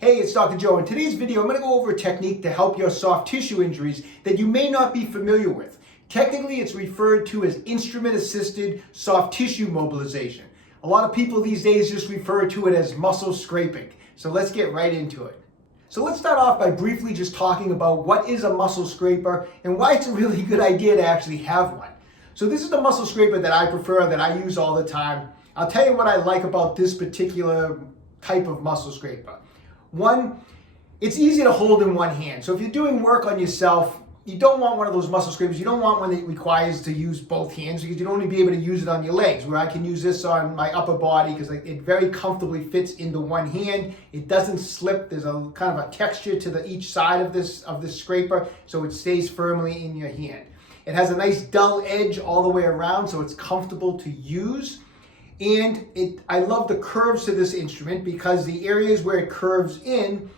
Hey, it's Dr. Joe. In today's video, I'm going to go over a technique to help your soft tissue injuries that you may not be familiar with. Technically, it's referred to as instrument-assisted soft tissue mobilization. A lot of people these days just refer to it as muscle scraping. So let's get right into it. So let's start off by briefly just talking about what is a muscle scraper and why it's a really good idea to actually have one. So this is the muscle scraper that I prefer, that I use all the time. I'll tell you what I like about this particular type of muscle scraper. One, it's easy to hold in one hand. So if you're doing work on yourself, you don't want one of those muscle scrapers. You don't want one that requires to use both hands because you'd only be able to use it on your legs, where I can use this on my upper body because it very comfortably fits into one hand. It doesn't slip. There's a kind of a texture to each side of this scraper, so it stays firmly in your hand. It has a nice dull edge all the way around, so it's comfortable to use. And I love the curves to this instrument because the areas where it curves in,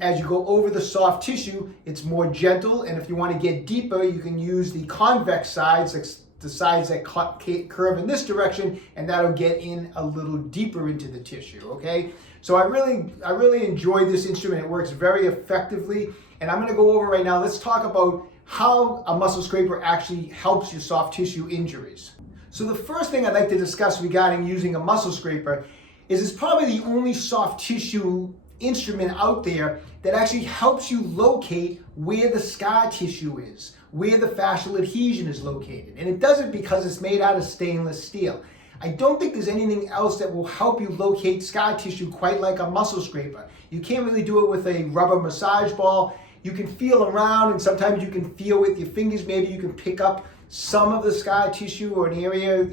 as you go over the soft tissue, it's more gentle. And if you want to get deeper, you can use the convex sides, the sides that curve in this direction, and that'll get in a little deeper into the tissue, okay? So I really enjoy this instrument. It works very effectively. And I'm going to go over right now, let's talk about how a muscle scraper actually helps your soft tissue injuries. So the first thing I'd like to discuss regarding using a muscle scraper is it's probably the only soft tissue instrument out there that actually helps you locate where the scar tissue is, where the fascial adhesion is located. And it does it because it's made out of stainless steel. I don't think there's anything else that will help you locate scar tissue quite like a muscle scraper. You can't really do it with a rubber massage ball. You can feel around, and sometimes you can feel with your fingers. Maybe you can pick up some of the scar tissue or an area,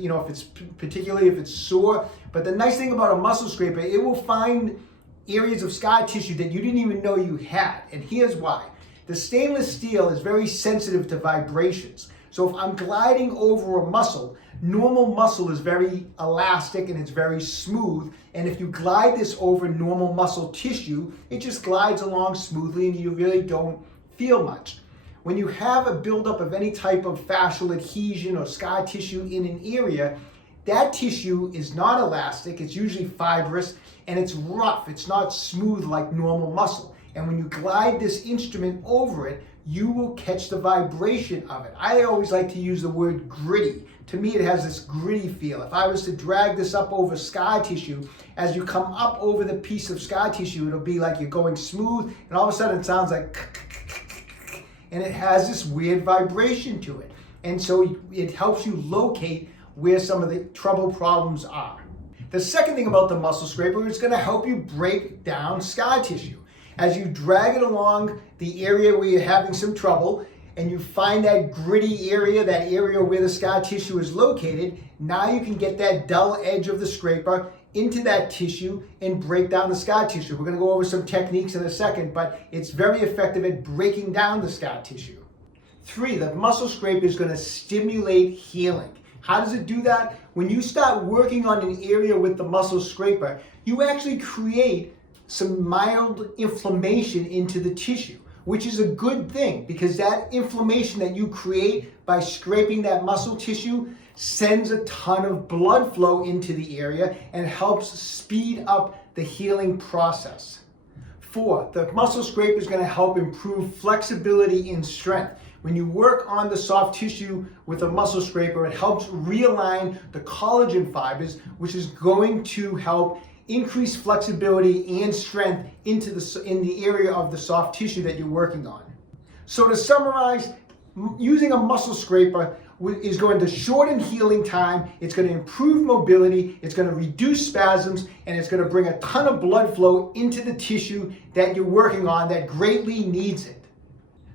particularly if it's sore. But the nice thing about a muscle scraper, it will find areas of scar tissue that you didn't even know you had. And here's why. The stainless steel is very sensitive to vibrations. So if I'm gliding over a muscle, normal muscle is very elastic and it's very smooth. And if you glide this over normal muscle tissue, it just glides along smoothly and you really don't feel much. When you have a buildup of any type of fascial adhesion or scar tissue in an area, that tissue is not elastic, it's usually fibrous, and it's rough, it's not smooth like normal muscle. And when you glide this instrument over it, you will catch the vibration of it. I always like to use the word gritty. To me, it has this gritty feel. If I was to drag this up over scar tissue, as you come up over the piece of scar tissue, it'll be like you're going smooth, and all of a sudden it sounds like and it has this weird vibration to it. And so it helps you locate where some of the trouble problems are. The second thing about the muscle scraper is going to help you break down scar tissue. As you drag it along the area where you're having some trouble and you find that gritty area, that area where the scar tissue is located, now you can get that dull edge of the scraper into that tissue and break down the scar tissue. We're going to go over some techniques in a second, but it's very effective at breaking down the scar tissue. 3, the muscle scraper is going to stimulate healing. How does it do that? When you start working on an area with the muscle scraper, you actually create some mild inflammation into the tissue, which is a good thing because that inflammation that you create by scraping that muscle tissue sends a ton of blood flow into the area and helps speed up the healing process. 4, the muscle scraper is going to help improve flexibility and strength. When you work on the soft tissue with a muscle scraper, it helps realign the collagen fibers, which is going to help increase flexibility and strength in the area of the soft tissue that you're working on. So to summarize, using a muscle scraper is going to shorten healing time, it's going to improve mobility, it's going to reduce spasms, and it's going to bring a ton of blood flow into the tissue that you're working on that greatly needs it.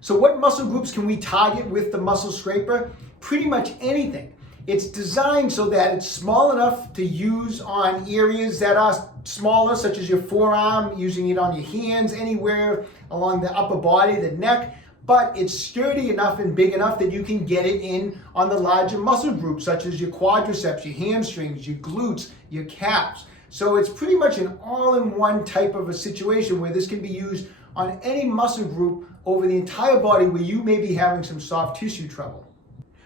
So what muscle groups can we target with the muscle scraper? Pretty much anything. It's designed so that it's small enough to use on areas that are smaller, such as your forearm, using it on your hands, anywhere along the upper body, the neck, but it's sturdy enough and big enough that you can get it in on the larger muscle groups, such as your quadriceps, your hamstrings, your glutes, your calves. So it's pretty much an all-in-one type of a situation where this can be used on any muscle group over the entire body where you may be having some soft tissue trouble.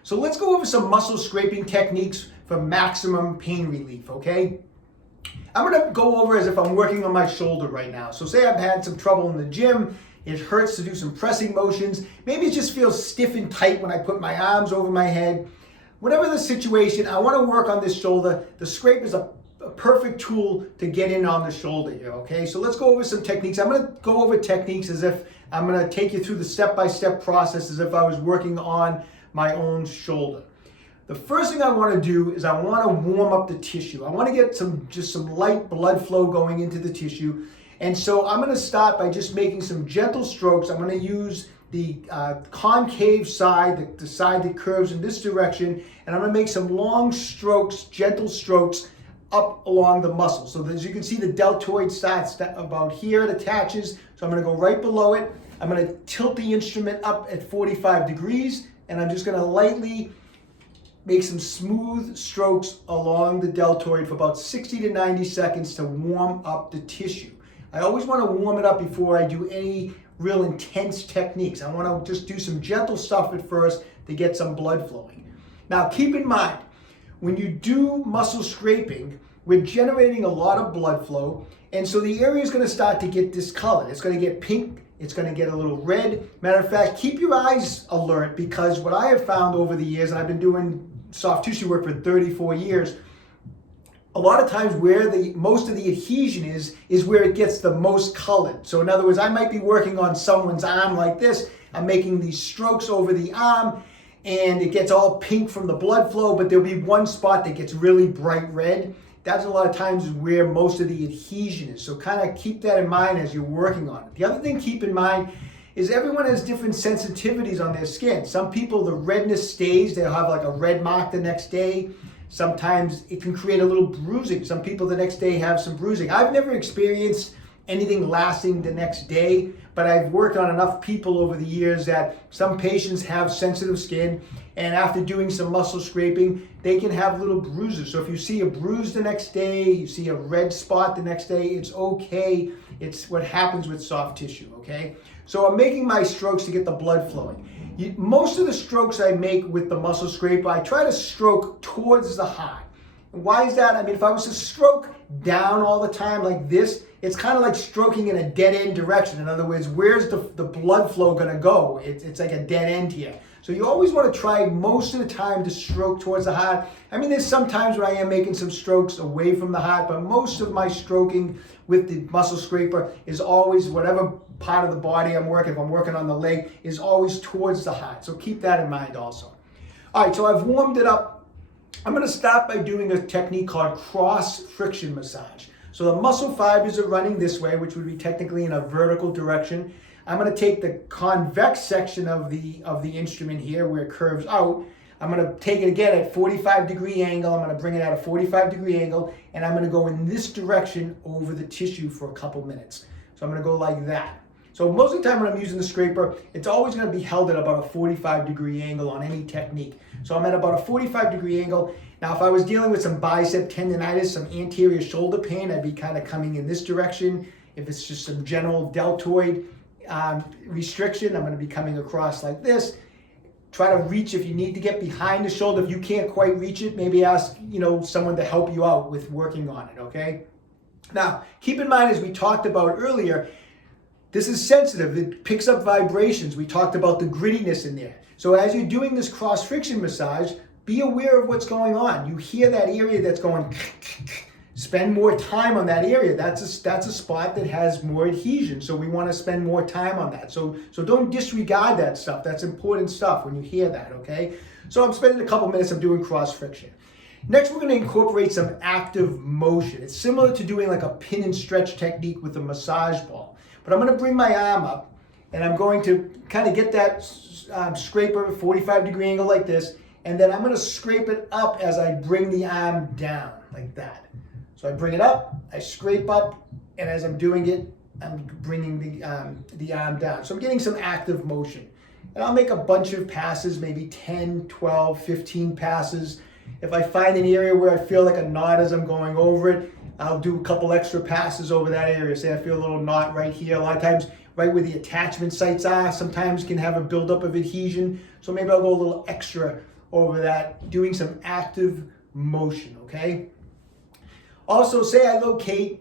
So let's go over some muscle scraping techniques for maximum pain relief, okay? I'm gonna go over as if I'm working on my shoulder right now. So say I've had some trouble in the gym, it hurts to do some pressing motions, maybe it just feels stiff and tight when I put my arms over my head. Whatever the situation, I wanna work on this shoulder. The scrape is a perfect tool to get in on the shoulder here, okay? So let's go over some techniques. I'm gonna go over techniques as if I'm gonna take you through the step-by-step process as if I was working on my own shoulder. The first thing I want to do is I want to warm up the tissue. I want to get just some light blood flow going into the tissue. And so I'm going to start by just making some gentle strokes. I'm going to use the concave side, the side that curves in this direction, and I'm going to make some long strokes, gentle strokes up along the muscle. So as you can see, the deltoid starts about here, it attaches. So I'm going to go right below it. I'm going to tilt the instrument up at 45 degrees, and I'm just going to lightly make some smooth strokes along the deltoid for about 60 to 90 seconds to warm up the tissue. I always want to warm it up before I do any real intense techniques. I want to just do some gentle stuff at first to get some blood flowing. Now keep in mind, when you do muscle scraping, we're generating a lot of blood flow, and so the area is going to start to get discolored. It's going to get pink, it's going to get a little red. Matter of fact, keep your eyes alert, because what I have found over the years, and I've been doing soft tissue work for 34 years, a lot of times where most of the adhesion is where it gets the most colored. So in other words, I might be working on someone's arm like this. I'm making these strokes over the arm and it gets all pink from the blood flow, but there'll be one spot that gets really bright red. That's a lot of times where most of the adhesion is. So kind of keep that in mind as you're working on it. The other thing to keep in mind is everyone has different sensitivities on their skin. Some people, the redness stays, they'll have like a red mark the next day. Sometimes it can create a little bruising. Some people the next day have some bruising. I've never experienced anything lasting the next day, but I've worked on enough people over the years that some patients have sensitive skin, and after doing some muscle scraping, they can have little bruises. So if you see a bruise the next day, you see a red spot the next day, it's okay. It's what happens with soft tissue, okay? So I'm making my strokes to get the blood flowing. Most of the strokes I make with the muscle scraper, I try to stroke towards the heart. And why is that? I mean, if I was to stroke down all the time like this, it's kind of like stroking in a dead end direction. In other words, where's the blood flow gonna go? It's like a dead end here. So you always want to try most of the time to stroke towards the heart. I mean, there's some times where I am making some strokes away from the heart, but most of my stroking with the muscle scraper is always whatever part of the body I'm working. If I'm working on the leg, is always towards the heart. So keep that in mind also. All right, so I've warmed it up. I'm going to start by doing a technique called cross friction massage. So the muscle fibers are running this way, which would be technically in a vertical direction. I'm going to take the convex section of the instrument here where it curves out. I'm going to take it again at 45-degree angle. I'm going to bring it at a 45-degree angle, and I'm going to go in this direction over the tissue for a couple minutes. So I'm going to go like that. So most of the time when I'm using the scraper, it's always going to be held at about a 45-degree angle on any technique. So I'm at about a 45-degree angle. Now, if I was dealing with some bicep tendonitis, some anterior shoulder pain, I'd be kind of coming in this direction. If it's just some general deltoid restriction, I'm going to be coming across like this. Try to reach if you need to get behind the shoulder. If you can't quite reach it, maybe ask someone to help you out with working on it, okay? Now, keep in mind, as we talked about earlier, this is sensitive. It picks up vibrations. We talked about the grittiness in there. So as you're doing this cross-friction massage, be aware of what's going on. You hear that area that's going, spend more time on that area. That's a spot that has more adhesion. So we want to spend more time on that. So don't disregard that stuff. That's important stuff when you hear that, okay? So I'm spending a couple minutes, I'm doing cross-friction. Next, we're going to incorporate some active motion. It's similar to doing like a pin and stretch technique with a massage ball. But I'm going to bring my arm up, and I'm going to kind of get that scraper at 45-degree angle like this, and then I'm going to scrape it up as I bring the arm down, like that. So I bring it up, I scrape up, and as I'm doing it, I'm bringing the arm down. So I'm getting some active motion. And I'll make a bunch of passes, maybe 10, 12, 15 passes. If I find an area where I feel like a knot as I'm going over it, I'll do a couple extra passes over that area. Say I feel a little knot right here. A lot of times, right where the attachment sites are, sometimes can have a buildup of adhesion. So maybe I'll go a little extra over that, doing some active motion, okay? Also, say I locate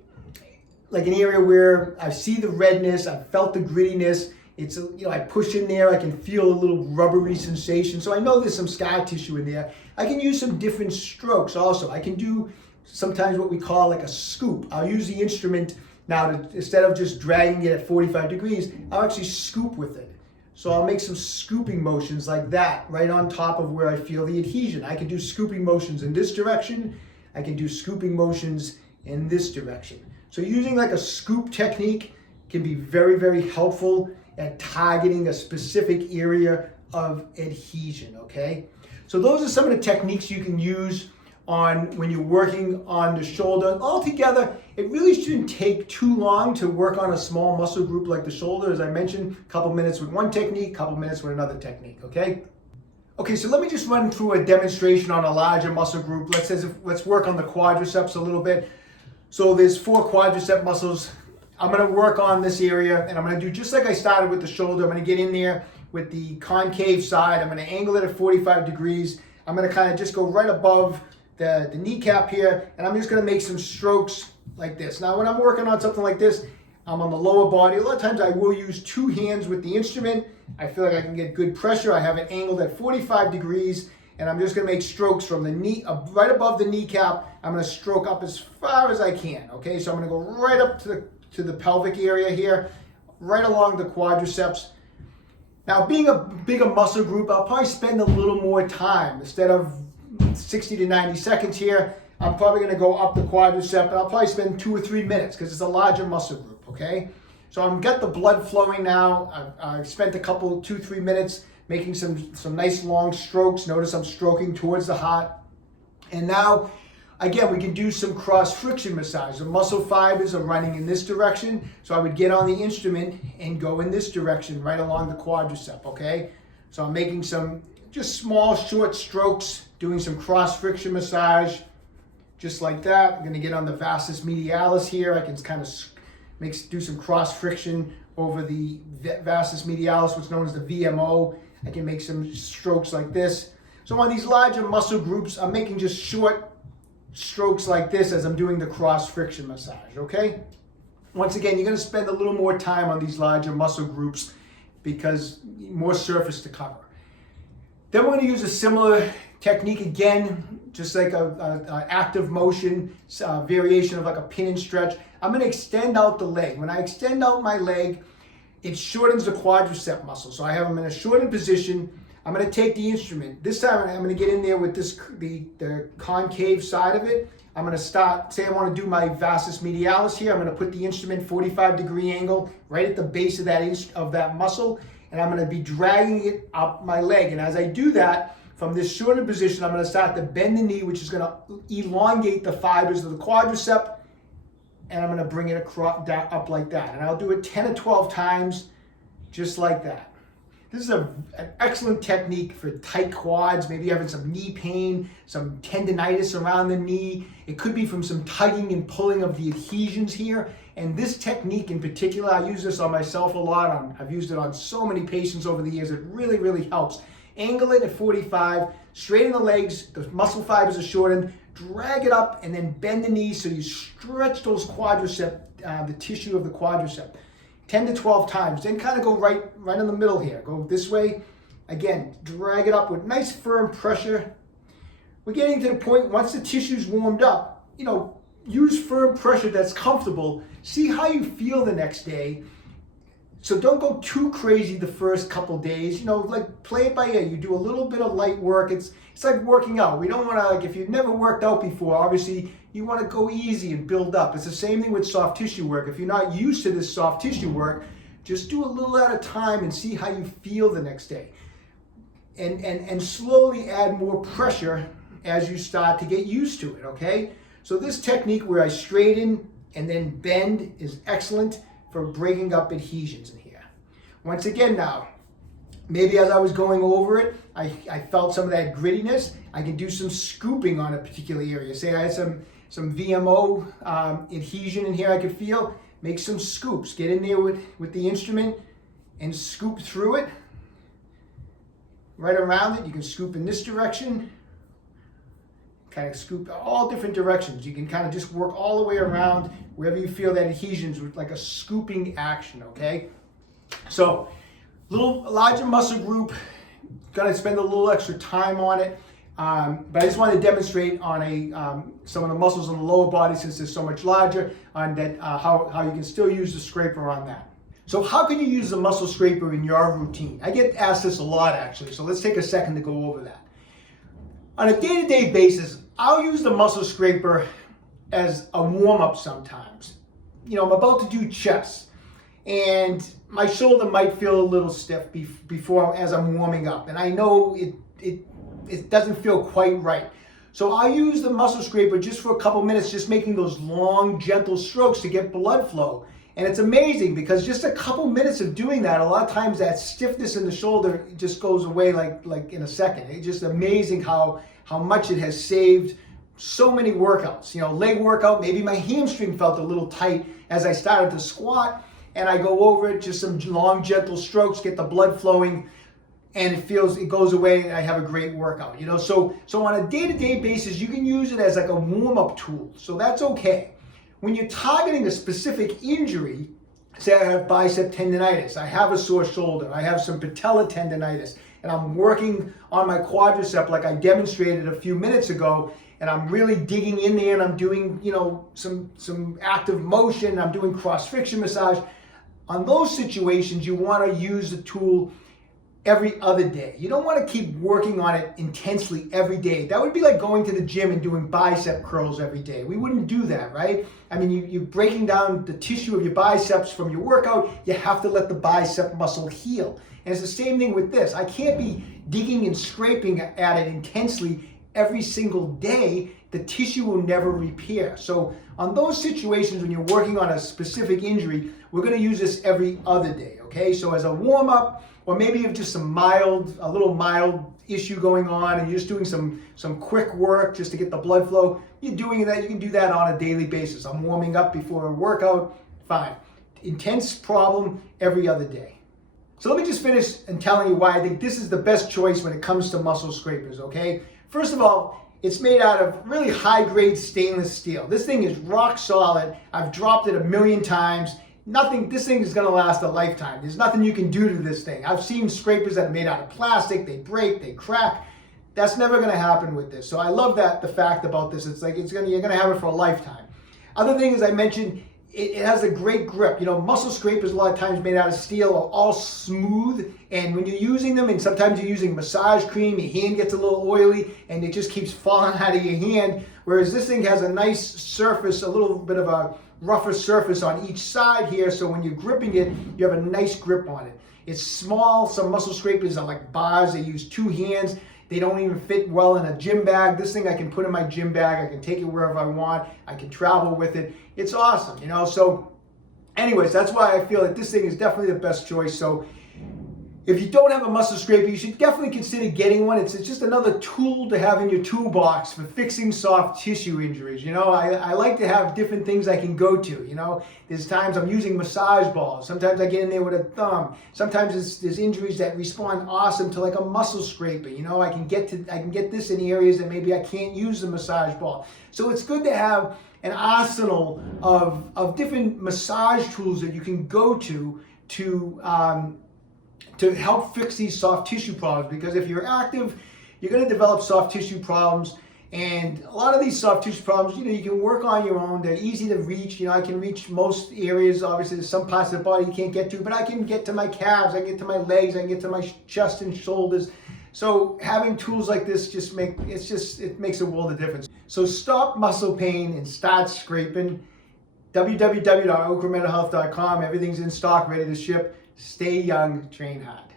like an area where I see the redness, I felt the grittiness. It's, I push in there, I can feel a little rubbery sensation. So I know there's some scar tissue in there. I can use some different strokes also. I can do sometimes what we call like a scoop. I'll use the instrument now instead of just dragging it at 45 degrees, I'll actually scoop with it. So I'll make some scooping motions like that, right on top of where I feel the adhesion. I can do scooping motions in this direction. I can do scooping motions in this direction. So using like a scoop technique can be very, very helpful at targeting a specific area of adhesion, okay? So those are some of the techniques you can use when you're working on the shoulder. Altogether, it really shouldn't take too long to work on a small muscle group like the shoulder. As I mentioned, a couple minutes with one technique, a couple minutes with another technique, okay? Okay, so let me just run through a demonstration on a larger muscle group. Let's work on the quadriceps a little bit. So there's 4 quadricep muscles. I'm gonna work on this area, and I'm gonna do just like I started with the shoulder. I'm gonna get in there with the concave side. I'm gonna angle it at 45 degrees. I'm gonna kind of just go right above the kneecap here, and I'm just gonna make some strokes like this. Now, when I'm working on something like this, I'm on the lower body. A lot of times I will use 2 hands with the instrument. I feel like I can get good pressure. I have it angled at 45 degrees, and I'm just gonna make strokes from the knee, right above the kneecap. I'm gonna stroke up as far as I can, okay? So I'm gonna go right up to the pelvic area here, right along the quadriceps. Now, being a bigger muscle group, I'll probably spend a little more time. Instead of 60 to 90 seconds here, I'm probably gonna go up the quadricep, and I'll probably spend 2 or 3 minutes because it's a larger muscle group, okay? So I've got the blood flowing now. I've spent a couple, 2-3 minutes making some nice long strokes. Notice I'm stroking towards the heart. And now, again, we can do some cross friction massage. The muscle fibers are running in this direction, so I would get on the instrument and go in this direction, right along the quadricep, okay? So I'm making some just small, short strokes, doing some cross friction massage, just like that. I'm gonna get on the vastus medialis here. I can kind of do some cross friction over the vastus medialis, what's known as the VMO. I can make some strokes like this. So on these larger muscle groups, I'm making just short strokes like this as I'm doing the cross friction massage, okay? Once again, you're gonna spend a little more time on these larger muscle groups because more surface to cover. Then we're gonna use a similar technique again, just like a active motion, variation of like a pin and stretch. I'm gonna extend out the leg. When I extend out my leg, it shortens the quadricep muscle. So I have them in a shortened position. I'm gonna take the instrument. This time I'm gonna get in there with the concave side of it. I'm gonna start, say I wanna do my vastus medialis here. I'm gonna put the instrument 45-degree angle right at the base of that muscle, and I'm gonna be dragging it up my leg. And as I do that, from this shortened position, I'm gonna start to bend the knee, which is gonna elongate the fibers of the quadricep, and I'm gonna bring it up like that. And I'll do it 10 or 12 times, just like that. This is an excellent technique for tight quads, maybe having some knee pain, some tendinitis around the knee. It could be from some tugging and pulling of the adhesions here. And this technique in particular, I use this on myself a lot. I've used it on so many patients over the years. It really, really helps. Angle it at 45, straighten the legs, the muscle fibers are shortened, drag it up, and then bend the knees so you stretch those quadricep, the tissue of the quadricep, 10 to 12 times. Then kind of go right in the middle here. Go this way. Again, drag it up with nice firm pressure. We're getting to the point, once the tissue's warmed up, use firm pressure that's comfortable. See how you feel the next day. So don't go too crazy the first couple days. Like play it by ear. You do a little bit of light work. It's like working out. We don't want to, if you've never worked out before, obviously you want to go easy and build up. It's the same thing with soft tissue work. If you're not used to this soft tissue work, just do a little at a time and see how you feel the next day. And slowly add more pressure as you start to get used to it, okay? So this technique where I straighten and then bend is excellent for breaking up adhesions in here. Once again now, maybe as I was going over it, I felt some of that grittiness. I can do some scooping on a particular area. Say I had some VMO adhesion in here I could feel. Make some scoops. Get in there with the instrument and scoop through it. Right around it. You can scoop in this direction. kind of scoop all different directions. You can kind of just work all the way around wherever you feel that adhesions with like a scooping action, okay? So, larger muscle group, gonna spend a little extra time on it. But I just want to demonstrate on some of the muscles on the lower body, since they're so much larger, on that how you can still use the scraper on that. So how can you use the muscle scraper in your routine? I get asked this a lot actually, so let's take a second to go over that. On a day-to-day basis, I'll use the muscle scraper as a warm-up sometimes. You know, I'm about to do chest, and my shoulder might feel a little stiff as I'm warming up, and I know it doesn't feel quite right. So I'll use the muscle scraper just for a couple minutes, just making those long, gentle strokes to get blood flow. And it's amazing because just a couple minutes of doing that, a lot of times that stiffness in the shoulder just goes away like in a second. It's just amazing how much it has saved so many workouts. You know, leg workout, maybe my hamstring felt a little tight as I started to squat, and I go over it, just some long, gentle strokes, get the blood flowing, and it goes away, and I have a great workout. You know, so on a day-to-day basis, you can use it as like a warm-up tool. So that's okay. When you're targeting a specific injury, say I have bicep tendonitis, I have a sore shoulder, I have some patella tendonitis, and I'm working on my quadriceps like I demonstrated a few minutes ago, and I'm really digging in there, and I'm doing, you know, some active motion, I'm doing cross-friction massage. On those situations, you want to use the tool every other day. You don't want to keep working on it intensely every day. That would be like going to the gym and doing bicep curls every day. We wouldn't do that, right? I mean, you're breaking down the tissue of your biceps from your workout. You have to let the bicep muscle heal. And it's the same thing with this. I can't be digging and scraping at it intensely every single day. The tissue will never repair. So on those situations when you're working on a specific injury, we're going to use this every other day, okay? So as a warm-up, or maybe you have just a little mild issue going on, and you're just doing some quick work just to get the blood flow, you're doing that, you can do that on a daily basis. I'm warming up before a workout, fine. Intense problem every other day. So let me just finish and telling you why I think this is the best choice when it comes to muscle scrapers, okay? First of all, it's made out of really high-grade stainless steel. This thing is rock solid. I've dropped it 1,000,000 times. This thing is gonna last a lifetime. There's nothing you can do to this thing. I've seen scrapers that are made out of plastic, they break, they crack. That's never gonna happen with this. So I love the fact about this. It's like you're gonna have it for a lifetime. Other thing, as I mentioned, it has a great grip. You know, muscle scrapers a lot of times made out of steel are all smooth, and when you're using them, and sometimes you're using massage cream, your hand gets a little oily and it just keeps falling out of your hand, whereas this thing has a nice surface, a little bit of a rougher surface on each side here, so when you're gripping it, you have a nice grip on it. It's small. Some muscle scrapers are like bars. They use 2 hands. They don't even fit well in a gym bag. This thing I can put in my gym bag. I can take it wherever I want. I can travel with it. It's awesome, you know. So anyways, that's why I feel that this thing is definitely the best choice. So if you don't have a muscle scraper, you should definitely consider getting one. It's just another tool to have in your toolbox for fixing soft tissue injuries. You know, I like to have different things I can go to. You know, there's times I'm using massage balls. Sometimes I get in there with a thumb. Sometimes there's injuries that respond awesome to like a muscle scraper. You know, I can get this in areas that maybe I can't use the massage ball. So it's good to have an arsenal of different massage tools that you can go to help fix these soft tissue problems, because if you're active, you're going to develop soft tissue problems, and a lot of these soft tissue problems, you know, you can work on your own. They're easy to reach. You know, I can reach most areas. Obviously, there's some parts of the body you can't get to, but I can get to my calves, I can get to my legs, I can get to my chest and shoulders. So having tools like this it makes a world of difference. So stop muscle pain and start scraping. www.OcraMedHealth.com. Everything's in stock, ready to ship. Stay young, train hard.